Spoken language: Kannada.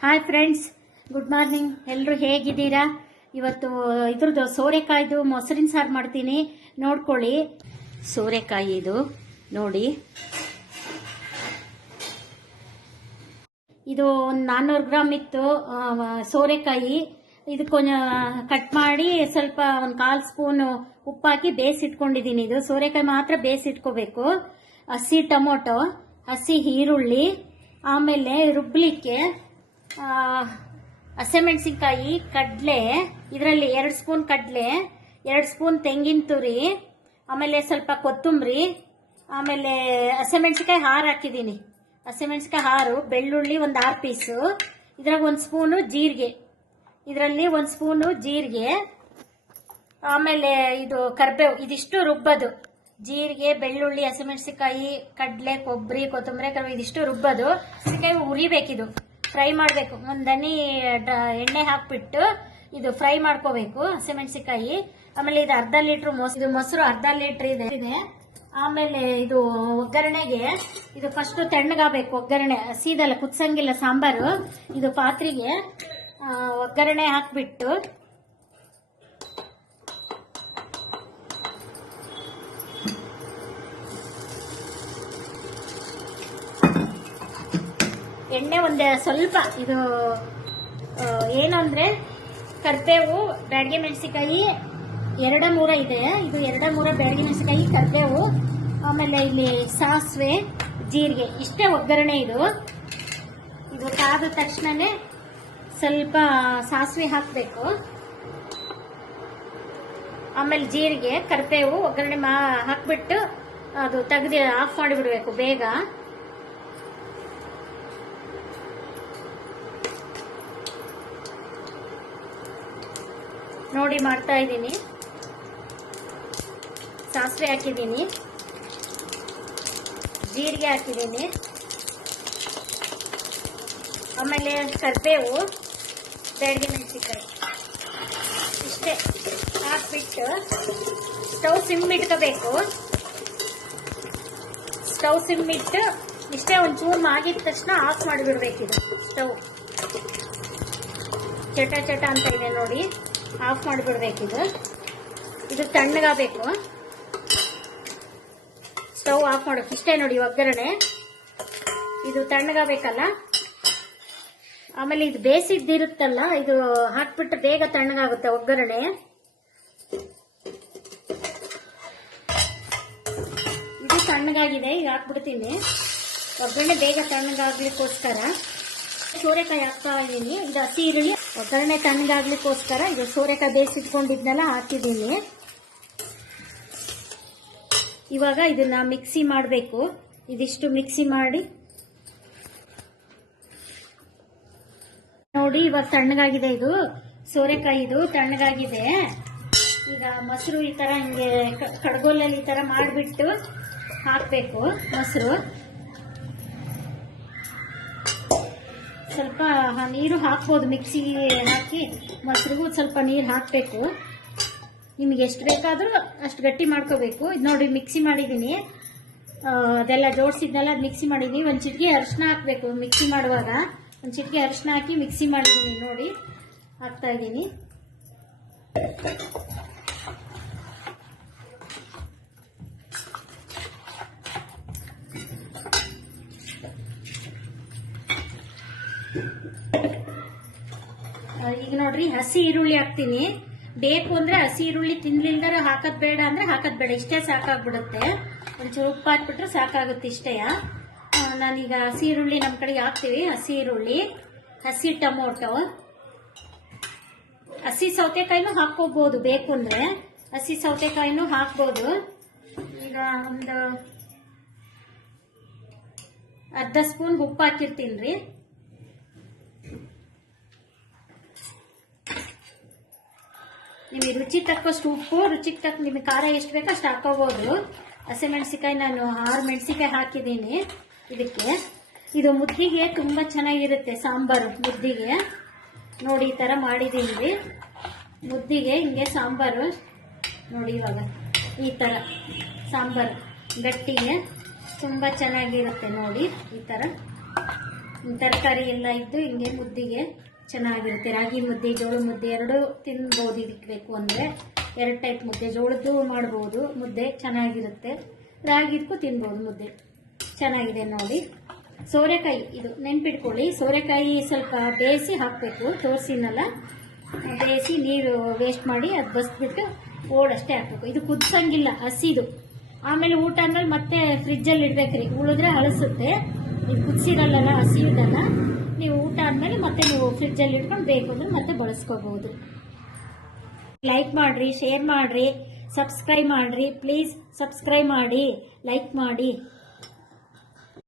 ಹಾಯ್ ಫ್ರೆಂಡ್ಸ್ ಗುಡ್ ಮಾರ್ನಿಂಗ್ ಎಲ್ಲರೂ ಹೇಗಿದ್ದೀರಾ? ಇವತ್ತು ಇದ್ರದ್ದು ಸೋರೆಕಾಯ್ದು ಮೊಸರಿನ ಸಾರು ಮಾಡ್ತೀನಿ. ನೋಡ್ಕೊಳ್ಳಿ. ಸೋರೆಕಾಯಿ ಇದು. ನೋಡಿ. ಇದು ಒಂದು ನಾನ್ನೂರು ಗ್ರಾಮ್ ಇತ್ತು. ಸೋರೆಕಾಯಿ. ಇದು ಕೊಂಚ ಕಟ್ ಮಾಡಿ ಸ್ವಲ್ಪ ಒಂದು ಕಾಲು ಸ್ಪೂನು ಉಪ್ಪಾಕಿ ಬೇಯಿಸಿಟ್ಕೊಂಡಿದ್ದೀನಿ ಇದು. ಸೋರೆಕಾಯಿ ಮಾತ್ರ ಬೇಯಿಸಿಟ್ಕೋಬೇಕು ಹಸಿ ಟೊಮೊಟೊ, ಹಸಿ ಈರುಳ್ಳಿ, ಆಮೇಲೆ ರುಬ್ಲಿಕ್ಕೆ ಹಸಿಮೆಣಸಿನ್ಕಾಯಿ, ಕಡಲೆ, ಇದರಲ್ಲಿ ಎರಡು ಸ್ಪೂನ್ ಕಡಲೆ, ಎರಡು ಸ್ಪೂನ್ ತೆಂಗಿನ ತುರಿ, ಆಮೇಲೆ ಸ್ವಲ್ಪ ಕೊತ್ತಂಬರಿ, ಆಮೇಲೆ ಹಸಿಮೆಣಸಿನ್ಕಾಯಿ ಹಾರು ಹಾಕಿದ್ದೀನಿ. ಹಸಿಮೆಣಸಿನ್ಕಾಯಿ ಹಾರು, ಬೆಳ್ಳುಳ್ಳಿ ಒಂದು ಆರು ಪೀಸು, ಇದ್ರಾಗ ಒಂದು ಸ್ಪೂನು ಜೀರಿಗೆ. ಇದರಲ್ಲಿ ಒಂದು ಸ್ಪೂನು ಜೀರಿಗೆ, ಆಮೇಲೆ ಇದು ಕರ್ಬೇವು, ಇದಿಷ್ಟು ರುಬ್ಬೋದು. ಜೀರಿಗೆ, ಬೆಳ್ಳುಳ್ಳಿ ಹಸಿಮೆಣಸಿಕಾಯಿ ಕಡಲೆ, ಕೊಬ್ಬರಿ, ಕೊತ್ತಂಬರಿ, ಕರ್ಬೇವು, ಇದಿಷ್ಟು ರುಬ್ಬೋದು. ಹಸಿಕಾಯಿ ಉರಿಬೇಕಿದು. ಫ್ರೈ ಮಾಡಬೇಕು. ಒಂದು ಎಣ್ಣೆ ಹಾಕ್ಬಿಟ್ಟು ಇದು ಫ್ರೈ ಮಾಡ್ಕೋಬೇಕು ಹಸಿಮೆಣಸಿಕಾಯಿ ಆಮೇಲೆ ಇದು ಅರ್ಧ ಲೀಟ್ರ್ ಮೊಸರು ಇದು ಮೊಸರು ಅರ್ಧ ಲೀಟ್ರ್ ಇದೆ. ಇದೆ. ಆಮೇಲೆ ಇದು ಒಗ್ಗರಣೆಗೆ, ಇದು ಫಸ್ಟ್ ತಣ್ಣಗಾಗಬೇಕು ಒಗ್ಗರಣೆ. ಸೀದಲ್ಲ ಕುದ್ಸಂಗಿಲ್ಲ ಸಾಂಬಾರು. ಇದು ಪಾತ್ರೆಗೆ ಒಗ್ಗರಣೆ ಹಾಕ್ಬಿಟ್ಟು ಎಣ್ಣೆ ಒಂದೇ, ಸ್ವಲ್ಪ ಇದು ಏನು ಅಂದರೆ ಕರ್ಬೇವು, ಬ್ಯಾಡಿಗೆ ಮೆಣಸಿಕಾಯಿ ಎರಡ ಮೂರ ಇದೆ. ಇದು ಎರಡ ಮೂರ ಬ್ಯಾಡಿಗೆ ಮೆಣಸಿಕಾಯಿ ಕರ್ಬೇವು, ಆಮೇಲೆ ಇಲ್ಲಿ ಸಾಸಿವೆ, ಜೀರಿಗೆ, ಇಷ್ಟೇ ಒಗ್ಗರಣೆ ಇದು. ಇದು ಕಾದ ತಕ್ಷಣನೇ ಸ್ವಲ್ಪ ಸಾಸಿವೆ ಹಾಕಬೇಕು. ಆಮೇಲೆ ಜೀರಿಗೆ, ಕರ್ಬೇವು ಒಗ್ಗರಣೆ ಮಾ, ಹಾಕ್ಬಿಟ್ಟು ಅದು ತೆಗ್ದು ಆಫ್ ಮಾಡಿಬಿಡ್ಬೇಕು ಬೇಗ. ನೋಡಿ ಮಾಡ್ತಾ ಇದ್ದೀನಿ. ಸಾಸಿವೆ ಹಾಕಿದ್ದೀನಿ. ಜೀರಿಗೆ ಹಾಕಿದ್ದೀನಿ. ಆಮೇಲೆ ಕರ್ಬೇವು ಬೆಳಗ್ಗೆ ಮೆಣಸಿನ್ಕಾಯಿ. ಇಷ್ಟೇ. ಹಾಕ್ಬಿಟ್ಟು ಸ್ಟವ್ ಸಿಮ್ ಇಟ್ಕೋಬೇಕು. ಸ್ಟವ್ ಸಿಮ್ ಇಟ್ಟು ಇಷ್ಟೇ ಒಂಚೂರು ಮಾಗಿದ ತಕ್ಷಣ ಆಫ್ ಮಾಡಿಬಿಡ್ಬೇಕಿದು ಸ್ಟವ್. ಚಟ ಚಟ ಅಂತ ಇದೆ ನೋಡಿ. ಆಫ್ ಮಾಡಿಬಿಡ್ಬೇಕಿದು ಇದು. ತಣ್ಣಗಾಗಬೇಕು. ಸ್ಟವ್ ಆಫ್ ಮಾಡೋಕೆ ಇಷ್ಟೇ ನೋಡಿ ಒಗ್ಗರಣೆ. ಇದು ತಣ್ಣಗಾಗಬೇಕಲ್ಲ? ಆಮೇಲೆ ಇದು ಬೇಯಿಸಿದ್ದಿರುತ್ತಲ್ಲ ಇದು ಹಾಕ್ಬಿಟ್ಟು ಬೇಗ ತಣ್ಣಗಾಗುತ್ತೆ ಒಗ್ಗರಣೆ. ಇದು ತಣ್ಣಗಾಗಿದೆ, ಈಗ ಹಾಕ್ಬಿಡ್ತೀನಿ. ಒಗ್ಗರಣೆ ಬೇಗ ತಣ್ಣಗಾಗ್ಲಿಕ್ಕೋಸ್ಕರ. ಸೋರೆಕಾಯಿ ಹಾಕ್ತಾ ಇದ್ದೀನಿ. ಇದು ಹಸಿ ಈರುಳ್ಳಿ ಒಗ್ಗರಣೆ ತಣ್ಣಗಾಗ್ಲಿಕ್ಕೋಸ್ಕರ ಇದು ಸೋರೆಕಾಯಿ ಬೇಯಿಸಿಟ್ಕೊಂಡಿದ್ನೆಲ್ಲ, ಹಾಕಿದ್ದೀನಿ. ಇವಾಗ ಇದನ್ನ ಮಿಕ್ಸಿ ಮಾಡಬೇಕು. ಇದಿಷ್ಟು ಮಿಕ್ಸಿ ಮಾಡಿ. ನೋಡಿ, ಇವಾಗ ತಣ್ಣಗಾಗಿದೆ ಇದು. ಸೋರೆಕಾಯಿ ಇದು ತಣ್ಣಗಾಗಿದೆ. ಈಗ ಮೊಸರು ಈ ತರ ಹಿಂಗೆ ಕಡ್ಗೋಲಲ್ಲಿ ಈ ತರ ಮಾಡಿಬಿಟ್ಟು ಹಾಕಬೇಕು ಮೊಸರು. ಸ್ವಲ್ಪ ನೀರು ಹಾಕ್ಬೋದು ಮಿಕ್ಸಿಗೆ ಹಾಕಿ ಮೊಸರಿಗೂ ಸ್ವಲ್ಪ ನೀರು ಹಾಕಬೇಕು. ನಿಮ್ಗೆ ಎಷ್ಟು ಬೇಕಾದರೂ ಅಷ್ಟು ಗಟ್ಟಿ ಮಾಡ್ಕೋಬೇಕು. ಇದು ನೋಡಿ, ಮಿಕ್ಸಿ ಮಾಡಿದ್ದೀನಿ. ಅದೆಲ್ಲ ಜೋಡಿಸಿದ್ನೆಲ್ಲ ಮಿಕ್ಸಿ ಮಾಡಿದ್ದೀನಿ ಒಂದು ಚಿಟಿಕೆ ಅರಿಶಿನ ಹಾಕಬೇಕು, ಮಿಕ್ಸಿ ಮಾಡುವಾಗ. ಒಂದು ಚಿಟಿಕೆ ಅರಿಶಿನ ಹಾಕಿ ಮಿಕ್ಸಿ ಮಾಡಿದ್ದೀನಿ ನೋಡಿ. ಹಾಕ್ತಾ ಇದ್ದೀನಿ. ಈಗ ನೋಡ್ರಿ ಹಸಿ ಈರುಳ್ಳಿ ಹಾಕ್ತೀನಿ. ಬೇಕು ಅಂದ್ರೆ ಹಸಿ ಈರುಳ್ಳಿ ತಿನ್ಲಿಲ್ದಾರ ಹಾಕದ್ ಬೇಡ ಅಂದ್ರೆ ಹಾಕದ್ ಬೇಡ. ಇಷ್ಟೇ ಸಾಕಾಗ್ಬಿಡುತ್ತೆ. ಒಂಚೂರು ಉಪ್ಪು ಹಾಕ್ಬಿಟ್ರೆ ಸಾಕಾಗುತ್ತೆ ಇಷ್ಟೇಯ ಆ, ನಾನೀಗ ಹಸಿ ಈರುಳ್ಳಿ ನಮ್ಮ ಕಡೆಗೆ ಹಾಕ್ತೀವಿ. ಹಸಿ ಈರುಳ್ಳಿ ಹಸಿ ಟೊಮೊಟೊ. ಹಸಿ ಸೌತೆಕಾಯಿನೂ ಹಾಕೋಬಹುದು ಬೇಕು ಅಂದ್ರೆ. ಹಸಿ ಸೌತೆಕಾಯಿನೂ ಹಾಕ್ಬೋದು. ಈಗ ಒಂದು ಅರ್ಧ ಸ್ಪೂನ್ ಉಪ್ಪು ಹಾಕಿರ್ತೀನಿ ರೀ. ನಿಮಗೆ ರುಚಿ ತಕ್ಕಷ್ಟು ಉಪ್ಪು ರುಚಿಗೆ ತಕ್ಕ ನಿಮಗೆ ಖಾರ ಎಷ್ಟು ಬೇಕೋ ಅಷ್ಟು ಹಾಕೋಬಹುದು ಹಸಿಮೆಣಸಿಕಾಯಿ ನಾನು ಆರು ಮೆಣಸಿಕಾಯಿ ಹಾಕಿದ್ದೀನಿ ಇದಕ್ಕೆ. ಇದು ಮುದ್ದಿಗೆ ತುಂಬ ಚೆನ್ನಾಗಿರುತ್ತೆ ಸಾಂಬಾರು ಮುದ್ದಿಗೆ. ನೋಡಿ ಈ ಥರ ಮಾಡಿದ್ದೀನಿ ಮುದ್ದಿಗೆ ಹಿಂಗೆ ಸಾಂಬಾರು. ನೋಡಿ ಇವಾಗ ಈ ಥರ ಸಾಂಬಾರು ಗಟ್ಟಿಗೆ ತುಂಬ ಚೆನ್ನಾಗಿರುತ್ತೆ ನೋಡಿ ಈ ಥರ ತರಕಾರಿ ಎಲ್ಲ ಇದ್ದು ಹಿಂಗೆ ಮುದ್ದಿಗೆ ಚೆನ್ನಾಗಿರುತ್ತೆ. ರಾಗಿ ಮುದ್ದೆ, ಜೋಳ ಮುದ್ದೆ ಎರಡು ತಿನ್ಬೋದು ಇದಕ್ಕೆ ಬೇಕು ಅಂದರೆ. ಎರಡು ಟೈಪ್ ಮುದ್ದೆ. ಜೋಳದ್ದು ಮಾಡ್ಬೋದು. ಮುದ್ದೆ ಚೆನ್ನಾಗಿರುತ್ತೆ. ರಾಗಿದಕ್ಕೂ ತಿನ್ಬೋದು ಮುದ್ದೆ. ಚೆನ್ನಾಗಿದೆ ನೋಡಿ. ಸೋರೆಕಾಯಿ, ಇದು ನೆನ್ಪಿಟ್ಕೊಳ್ಳಿ. ಸೋರೆಕಾಯಿ ಸ್ವಲ್ಪ ಬೇಯಿಸಿ ಹಾಕಬೇಕು. ತೋರಿಸಿನಲ್ಲ ಬೇಯಿಸಿ ನೀರು ವೇಸ್ಟ್ ಮಾಡಿ ಅದು ಬಸ್ಬಿಟ್ಟು ಓಡಷ್ಟೇ ಹಾಕಬೇಕು. ಇದು ಕುದಿಸಂಗಿಲ್ಲ, ಹಸಿದು. ಆಮೇಲೆ ಊಟ ಅಂದ್ರೆ ಮತ್ತೆ ಫ್ರಿಜ್ಜಲ್ಲಿ ಇಡ್ಬೇಕ್ರಿ. ಉಳಿದ್ರೆ ಅಳಿಸುತ್ತೆ. ಇದು ಕುದಿಸಿರಲ್ಲ, ಹಸಿ ನೀವು ಊಟ ಆದ್ಮೇಲೆ ಮತ್ತೆ ನೀವು ಫ್ರಿಜ್ಜಲ್ಲಿ ಇಟ್ಕೊಂಡು ಬೇಕು ಅಂದ್ರೆ ಮತ್ತೆ ಬಳಸ್ಕೋಬಹುದು ಲೈಕ್ ಮಾಡ್ರಿ ಶೇರ್ ಮಾಡ್ರಿ ಸಬ್ಸ್ಕ್ರೈಬ್ ಮಾಡ್ರಿ ಪ್ಲೀಸ್ ಸಬ್ಸ್ಕ್ರೈಬ್ ಮಾಡಿ ಲೈಕ್ ಮಾಡಿ.